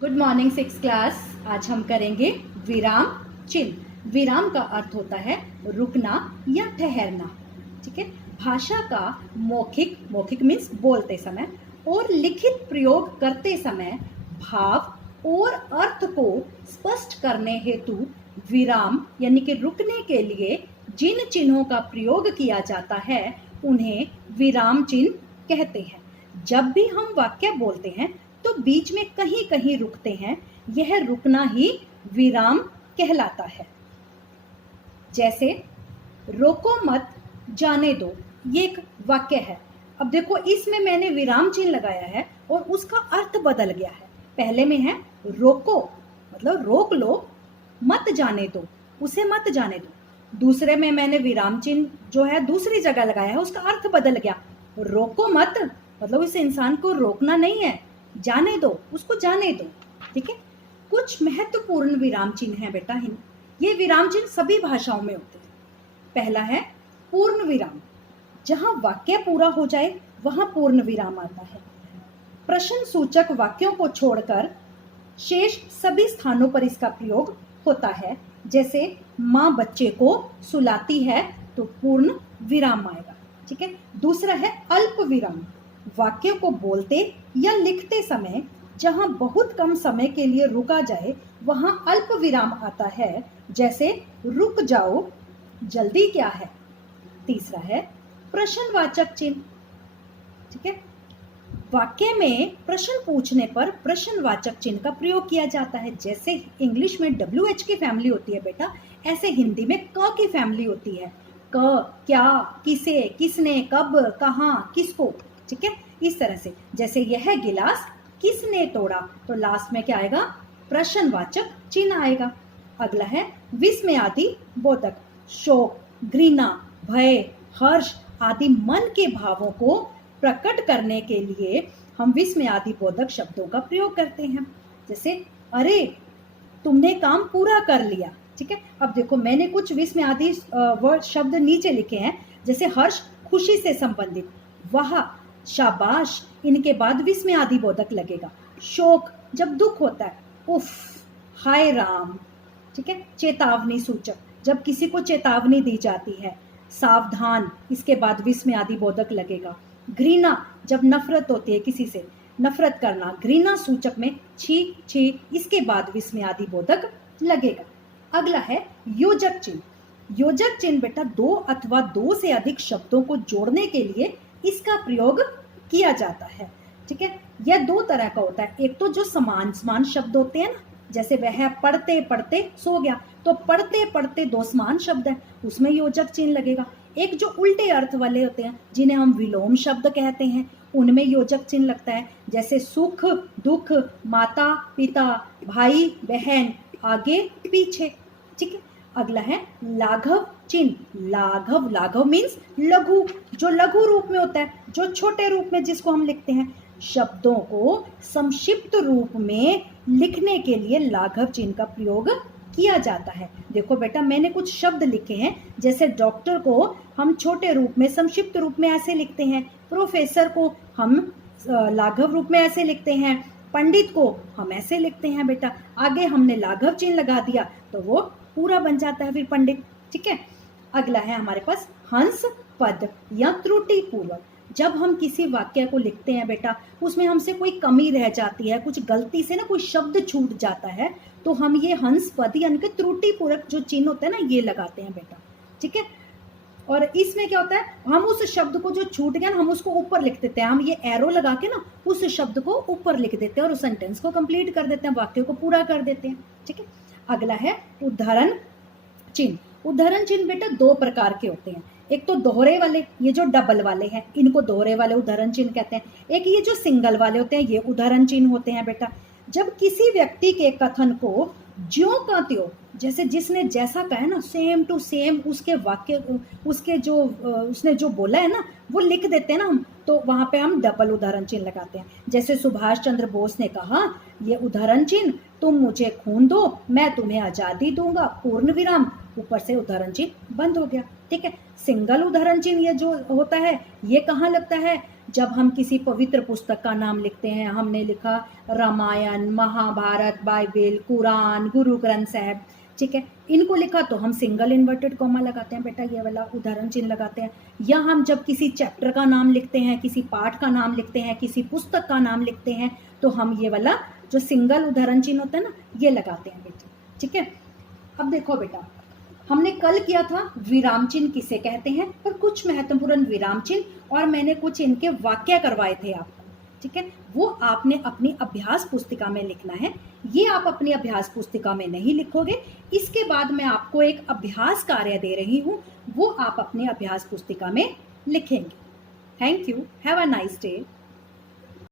Good morning six class. आज हम करेंगे विराम चिन्ह। विराम का अर्थ होता है रुकना या ठहरना। ठीक है। भाषा का मौखिक मौखिक मीन्स बोलते समय और लिखित प्रयोग करते समय भाव और अर्थ को स्पष्ट करने हेतु विराम यानी कि रुकने के लिए जिन चिन्हों का प्रयोग किया जाता है उन्हें विराम चिन्ह कहते हैं। जब भी हम वाक्य बोलते हैं तो बीच में कहीं कहीं रुकते हैं, यह रुकना ही विराम कहलाता है। जैसे रोको मत जाने दो, ये एक वाक्य है। अब देखो इसमें मैंने विराम चिन्ह लगाया है और उसका अर्थ बदल गया है। पहले में है रोको मतलब रोक लो, मत जाने दो उसे मत जाने दो। दूसरे में मैंने विराम चिन्ह जो है दूसरी जगह लगाया है, उसका अर्थ बदल गया। रोको मत मतलब इस इंसान को रोकना नहीं है, जाने दो उसको जाने दो। ठीक है। कुछ महत्वपूर्ण विराम चिन्ह हैं बेटा। ये विराम चिन्ह सभी भाषाओं में होते हैं। पहला है पूर्ण विराम, जहां वाक्य पूरा हो जाए वहां पूर्ण विराम आता है। प्रश्न सूचक वाक्यों को छोड़कर शेष सभी स्थानों पर इसका प्रयोग होता है। जैसे माँ बच्चे को सुलाती है तो पूर्ण विराम आएगा। ठीक है। दूसरा है अल्प विराम, वाक्य को बोलते या लिखते समय जहां बहुत कम समय के लिए रुका जाए वहां अल्प विराम आता है। जैसे रुक जाओ, जल्दी क्या है। तीसरा है प्रश्नवाचक चिन्ह। ठीक है। वाक्य में प्रश्न पूछने पर प्रश्नवाचक चिन्ह का प्रयोग किया जाता है। जैसे इंग्लिश में WH की फैमिली होती है बेटा, ऐसे हिंदी में क की फैमिली होती है। क, क्या, किसे, किसने, कब, कहाँ, किसको। ठीक है। इस तरह से जैसे यह गिलास किसने तोड़ा तो लास्ट में क्या आएगा, प्रश्नवाचक चिन्ह आएगा। अगला है विस्मयादि बोधक, शोक, घृणा, भय, हर्ष आदि मन के भावों को प्रकट करने के लिए हम विस्मयादि बोधक शब्दों का प्रयोग करते हैं। जैसे अरे तुमने काम पूरा कर लिया। ठीक है। अब देखो मैंने कुछ विस्मयादि वर्ड शब्द नीचे लिखे हैं। जैसे हर्ष खुशी से संबंधित, वाह, शाबाश, इनके बाद विस्मयादि बोधक लगेगा। शोक जब दुख होता है, उफ, हाय राम। ठीक है। चेतावनी सूचक जब किसी को चेतावनी दी जाती है। सावधान, इसके बाद विस्मयादि बोधक लगेगा। घृणा जब नफरत होती है किसी से, नफरत करना, घृणा सूचक में छी छी, इसके बाद विस्मयादि बोधक लगेगा। अगला है योजक चिन्ह। योजक चिन्ह बेटा दो अथवा दो से अधिक शब्दों को जोड़ने के लिए इसका प्रयोग किया जाता है। ठीक है। यह दो तरह का होता है। एक तो जो समान समान शब्द होते हैं ना, जैसे वह पढ़ते पढ़ते सो गया तो पढ़ते पढ़ते दो समान शब्द है, उसमें योजक चिन्ह लगेगा। एक जो उल्टे अर्थ वाले होते हैं जिन्हें हम विलोम शब्द कहते हैं, उनमें योजक चिन्ह लगता है। जैसे सुख, दुख, माता, पिता, भाई, बहन, आगे, पीछे। ठीक है। अगला है लाघव चिन्ह। लाघव, लाघव मीन्स लघु, जो लघु रूप में होता है, जो छोटे रूप में जिसको हम लिखते हैं। शब्दों को संक्षिप्त रूप में लिखने के लिए लाघव चिन्ह का प्रयोग किया जाता है। देखो बेटा मैंने कुछ शब्द लिखे हैं। जैसे डॉक्टर को हम छोटे रूप में संक्षिप्त रूप में ऐसे लिखते हैं, प्रोफेसर को हम लाघव रूप में ऐसे लिखते हैं, पंडित को हम ऐसे लिखते हैं। बेटा आगे हमने लाघव चिन्ह लगा दिया तो वो पूरा बन जाता है फिर पंडित। ठीक है। अगला है हमारे पास हंस पद या त्रुटि पूर्वक। जब हम किसी वाक्य को लिखते हैं बेटा, उसमें हमसे कोई कमी रह जाती है, कुछ गलती से ना कोई शब्द छूट जाता है, तो हम ये हंस पद यानी कि त्रुटि पूर्वक जो चिन्ह होता है ना, ये लगाते हैं बेटा। ठीक है। और इसमें क्या होता है, हम उस शब्द को जो छूट गया ना, हम उसको ऊपर लिख देते हैं। हम ये एरो लगा के ना उस शब्द को ऊपर लिख देते हैं और उस सेंटेंस को कंप्लीट कर देते हैं, वाक्य को पूरा कर देते हैं। ठीक है। अगला है उदाहरण चिन्ह। उदाहरण चिन्ह बेटा दो प्रकार के होते हैं। एक तो दोहरे वाले, ये जो डबल वाले हैं इनको दोहरे वाले उदाहरण चिन्ह कहते हैं। एक ये जो सिंगल वाले होते हैं ये उदाहरण चिन्ह होते हैं बेटा। जब किसी व्यक्ति के कथन को ज्यों का त्यों, जैसे जिसने जैसा कहा है ना, सेम टू सेम उसके वाक्य, उसके जो उसने जो बोला है ना वो लिख देते हैं ना हम, तो वहां पे हम डबल उदाहरण चिन्ह लगाते हैं। जैसे सुभाष चंद्र बोस ने कहा, ये उदाहरण चिन्ह, तुम मुझे खून दो मैं तुम्हें आजादी दूंगा, पूर्ण विराम, ऊपर से उदाहरण चिन्ह बंद हो गया। ठीक है। सिंगल उदाहरण चिन्ह ये जो होता है ये कहाँ लगता है, जब हम किसी पवित्र पुस्तक का नाम लिखते हैं, हमने लिखा रामायण, महाभारत, बाइबल, कुरान, गुरु ग्रंथ साहब, ठीक है, इनको लिखा तो हम सिंगल इन्वर्टेड कॉमा लगाते हैं बेटा, ये वाला उदाहरण चिन्ह लगाते हैं। या हम जब किसी चैप्टर का नाम लिखते हैं, किसी पाठ का नाम लिखते हैं, किसी पुस्तक का नाम लिखते हैं, तो हम ये वाला जो सिंगल उदाहरण चिन्ह होता है ना, ये लगाते हैं बेटा, ठीक है। अब देखो बेटा, हमने कल किया था विराम चिन्ह किसे कहते हैं, और कुछ महत्वपूर्ण विराम चिन्ह, और मैंने कुछ इनके वाक्य करवाए थे आपको, ठीक है। वो आपने अपनी अभ्यास पुस्तिका में लिखना है। ये आप अपनी अभ्यास पुस्तिका में नहीं लिखोगे, इसके बाद मैं आपको एक अभ्यास कार्य दे रही हूँ, वो आप अपनी अभ्यास पुस्तिका में लिखेंगे। Thank you, have a nice day.